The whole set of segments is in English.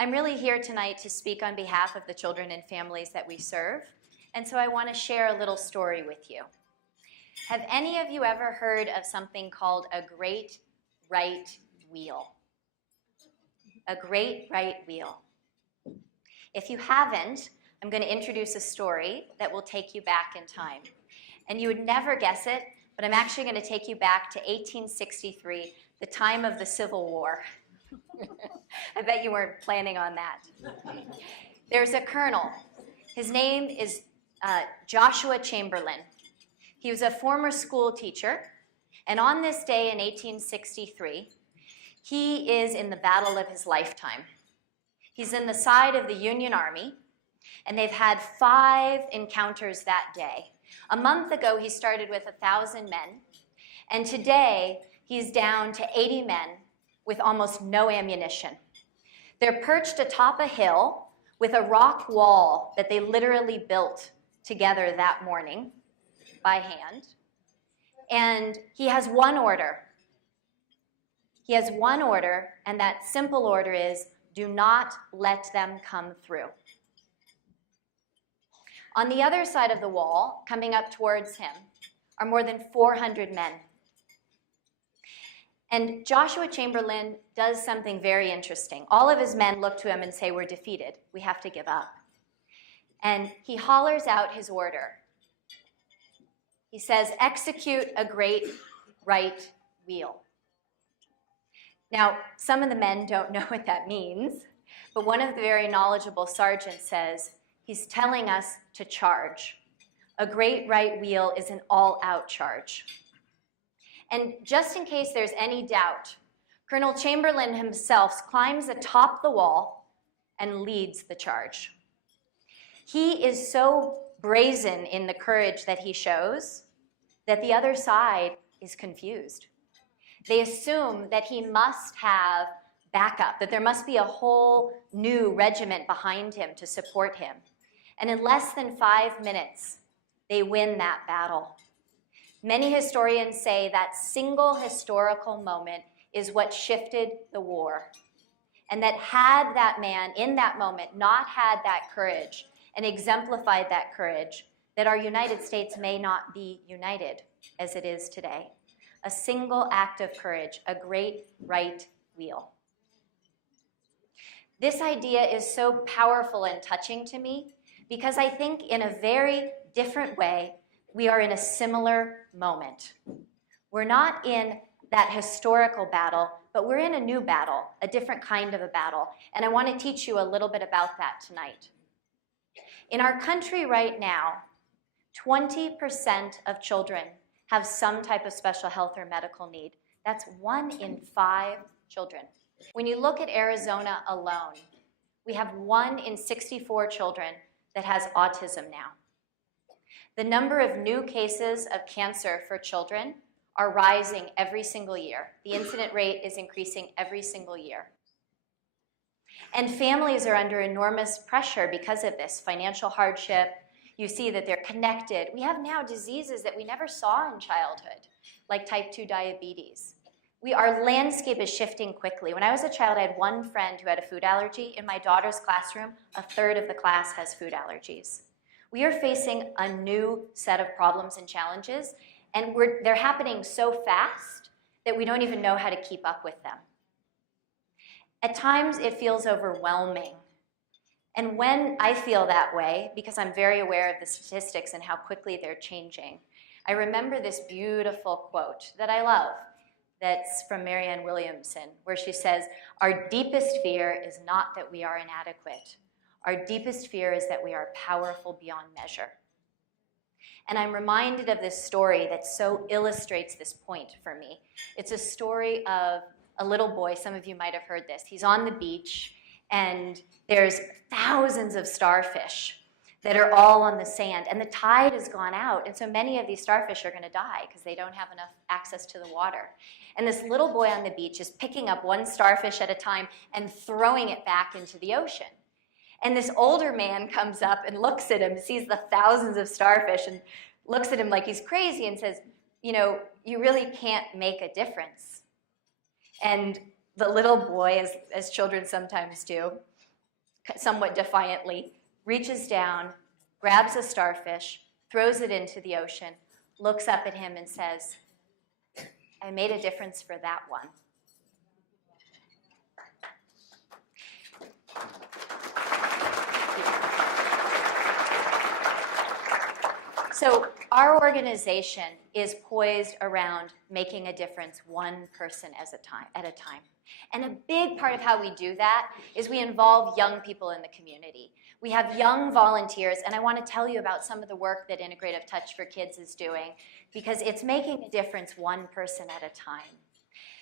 I'm really here tonight to speak on behalf of the children and families that we serve, and so I want to share a little story with you. Have any of you ever heard of something called a great right wheel? A great right wheel. If you haven't, I'm going to introduce a story that will take you back in time. And you would never guess it, but I'm actually going to take you back to 1863, the time of the Civil War. I bet you weren't planning on that. There's a colonel. His name is Joshua Chamberlain. He was a former school teacher, and on this day in 1863, he is in the battle of his lifetime. He's in the side of the Union Army, and they've had 5 encounters that day. A month ago, he started with 1,000 men, and today he's down to 80 men with almost no ammunition. They're perched atop a hill with a rock wall that they literally built together that morning by hand. And he has one order. He has one order, and that simple order is, do not let them come through. On the other side of the wall, coming up towards him, are more than 400 men. And Joshua Chamberlain does something very interesting. All of his men look to him and say, we're defeated. We have to give up. And he hollers out his order. He says, execute a great right wheel. Now, some of the men don't know what that means, but one of the very knowledgeable sergeants says, he's telling us to charge. A great right wheel is an all-out charge. And just in case there's any doubt, Colonel Chamberlain himself climbs atop the wall and leads the charge. He is so brazen in the courage that he shows that the other side is confused. They assume that he must have backup, that there must be a whole new regiment behind him to support him. And in less than 5 minutes, they win that battle. Many historians say that single historical moment is what shifted the war. And that had that man, in that moment, not had that courage and exemplified that courage, that our United States may not be united as it is today. A single act of courage, a great right wheel. This idea is so powerful and touching to me because I think in a very different way, we are in a similar moment. We're not in that historical battle, but we're in a new battle, a different kind of a battle. And I want to teach you a little bit about that tonight. In our country right now, 20% of children have some type of special health or medical need. That's 1 in 5 children. When you look at Arizona alone, we have 1 in 64 children that has autism now. The number of new cases of cancer for children are rising every single year. The incident rate is increasing every single year. And families are under enormous pressure because of this financial hardship. You see that they're connected. We have now diseases that we never saw in childhood, like type 2 diabetes. Our landscape is shifting quickly. When I was a child, I had one friend who had a food allergy. In my daughter's classroom, 1/3 of the class has food allergies. We are facing a new set of problems and challenges, and they're happening so fast that we don't even know how to keep up with them. At times, it feels overwhelming. And when I feel that way, because I'm very aware of the statistics and how quickly they're changing, I remember this beautiful quote that I love that's from Marianne Williamson, where she says, our deepest fear is not that we are inadequate. Our deepest fear is that we are powerful beyond measure. And I'm reminded of this story that so illustrates this point for me. It's a story of a little boy. Some of you might have heard this. He's on the beach, and there's thousands of starfish that are all on the sand, and the tide has gone out, and so many of these starfish are going to die because they don't have enough access to the water. And this little boy on the beach is picking up one starfish at a time and throwing it back into the ocean. And this older man comes up and looks at him, sees the thousands of starfish, and looks at him like he's crazy and says, you know, you really can't make a difference. And the little boy, as children sometimes do, somewhat defiantly, reaches down, grabs a starfish, throws it into the ocean, looks up at him and says, I made a difference for that one. So our organization is poised around making a difference one person at a time. And a big part of how we do that is we involve young people in the community. We have young volunteers, and I want to tell you about some of the work that Integrative Touch for Kids is doing, because it's making a difference one person at a time.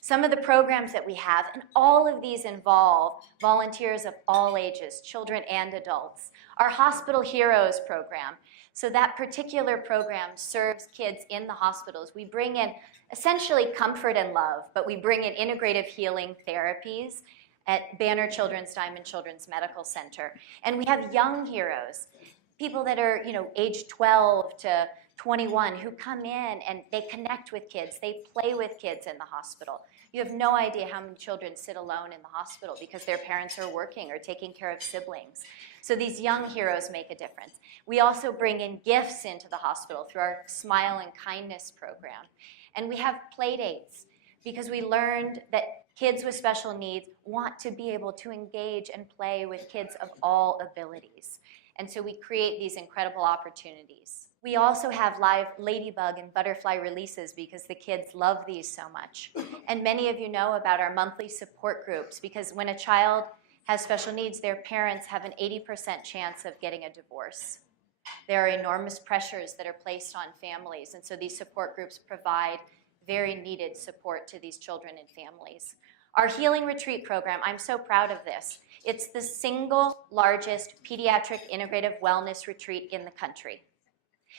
Some of the programs that we have, and all of these involve volunteers of all ages, children and adults. Our Hospital Heroes program. So that particular program serves kids in the hospitals. We bring in essentially comfort and love, but we bring in integrative healing therapies at Banner Children's Diamond Children's Medical Center. And we have young heroes, people that are, age 12 to 21 who come in and they connect with kids, they play with kids in the hospital. You have no idea how many children sit alone in the hospital because their parents are working or taking care of siblings. So these young heroes make a difference. We also bring in gifts into the hospital through our Smile and Kindness program. And we have play dates because we learned that kids with special needs want to be able to engage and play with kids of all abilities. And so we create these incredible opportunities. We also have live ladybug and butterfly releases because the kids love these so much. And many of you know about our monthly support groups because when a child has special needs, their parents have an 80% chance of getting a divorce. There are enormous pressures that are placed on families, and so these support groups provide very needed support to these children and families. Our Healing Retreat program, I'm so proud of this. It's the single largest pediatric integrative wellness retreat in the country.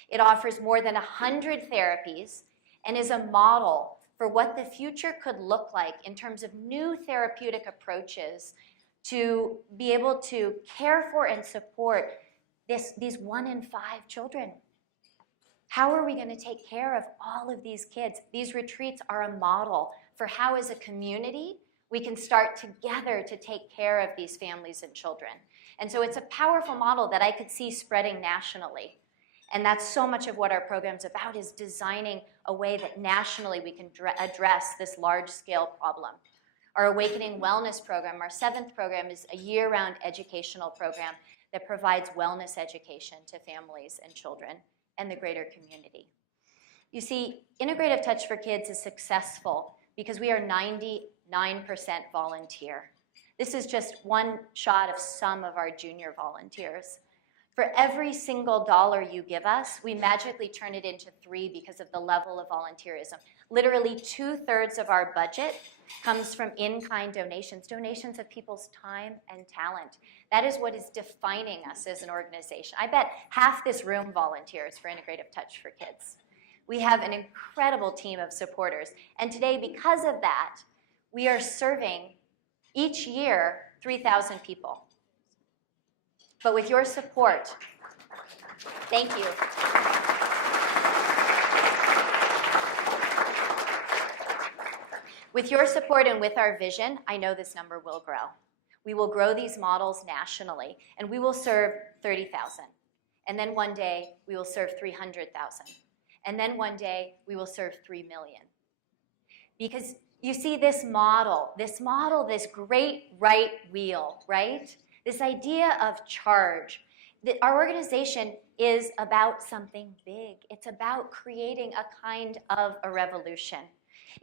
It offers more than 100 therapies and is a model for what the future could look like in terms of new therapeutic approaches to be able to care for and support these 1 in 5 children. How are we going to take care of all of these kids? These retreats are a model for how, as a community, we can start together to take care of these families and children. And so it's a powerful model that I could see spreading nationally. And that's so much of what our program's about, is designing a way that nationally we can address this large-scale problem. Our Awakening Wellness program, our 7th program, is a year-round educational program that provides wellness education to families and children and the greater community. You see, Integrative Touch for Kids is successful because we are 99% volunteer. This is just one shot of some of our junior volunteers. For every single dollar you give us, we magically turn it into 3 because of the level of volunteerism. Literally 2/3 of our budget comes from in-kind donations, donations of people's time and talent. That is what is defining us as an organization. I bet half this room volunteers for Integrative Touch for Kids. We have an incredible team of supporters. And today, because of that, we are serving each year 3,000 people. But with your support, thank you. With your support and with our vision, I know this number will grow. We will grow these models nationally, and we will serve 30,000. And then one day, we will serve 300,000. And then one day, we will serve 3 million. Because you see this model, this great right wheel, right? This idea of charge. Our organization is about something big. It's about creating a kind of a revolution.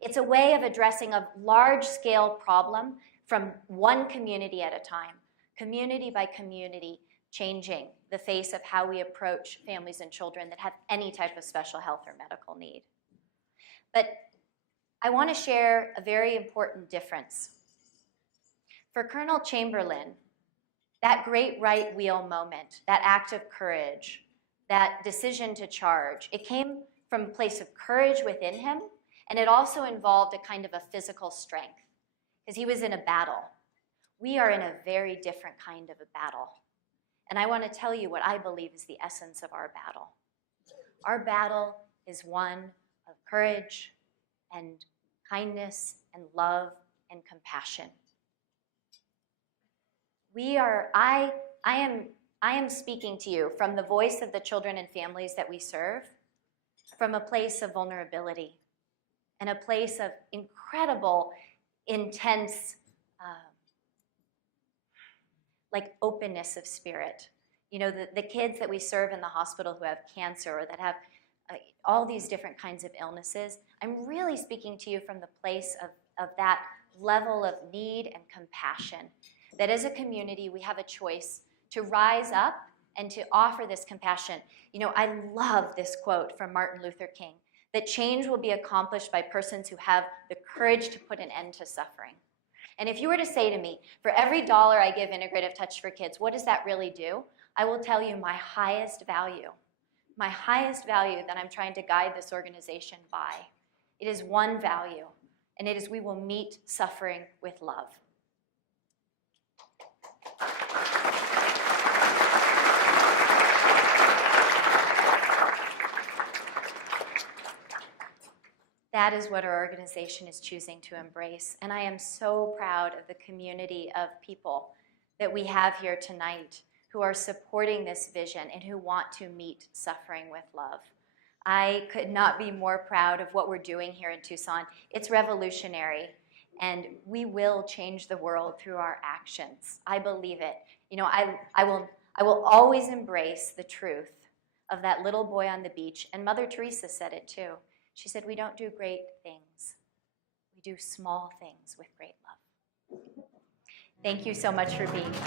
It's a way of addressing a large-scale problem from one community at a time, community by community, changing the face of how we approach families and children that have any type of special health or medical need. But I want to share a very important difference. For Colonel Chamberlain, that great right wheel moment, that act of courage, that decision to charge, it came from a place of courage within him, and it also involved a kind of a physical strength, because he was in a battle. We are in a very different kind of a battle. And I want to tell you what I believe is the essence of our battle. Our battle is one of courage and kindness and love and compassion. I am speaking to you from the voice of the children and families that we serve, from a place of vulnerability and a place of incredible, intense, like openness of spirit. You know, the kids that we serve in the hospital who have cancer or that have all these different kinds of illnesses, I'm really speaking to you from the place of that level of need and compassion. That as a community, we have a choice to rise up and to offer this compassion. You know, I love this quote from Martin Luther King, that change will be accomplished by persons who have the courage to put an end to suffering. And if you were to say to me, for every dollar I give Integrative Touch for Kids, what does that really do? I will tell you my highest value that I'm trying to guide this organization by. It is one value, and it is we will meet suffering with love. That is what our organization is choosing to embrace. And I am so proud of the community of people that we have here tonight who are supporting this vision and who want to meet suffering with love. I could not be more proud of what we're doing here in Tucson. It's revolutionary, and we will change the world through our actions. I believe it. You know, I will always embrace the truth of that little boy on the beach, and Mother Teresa said it too. She said, we don't do great things. We do small things with great love. Thank you so much for being here.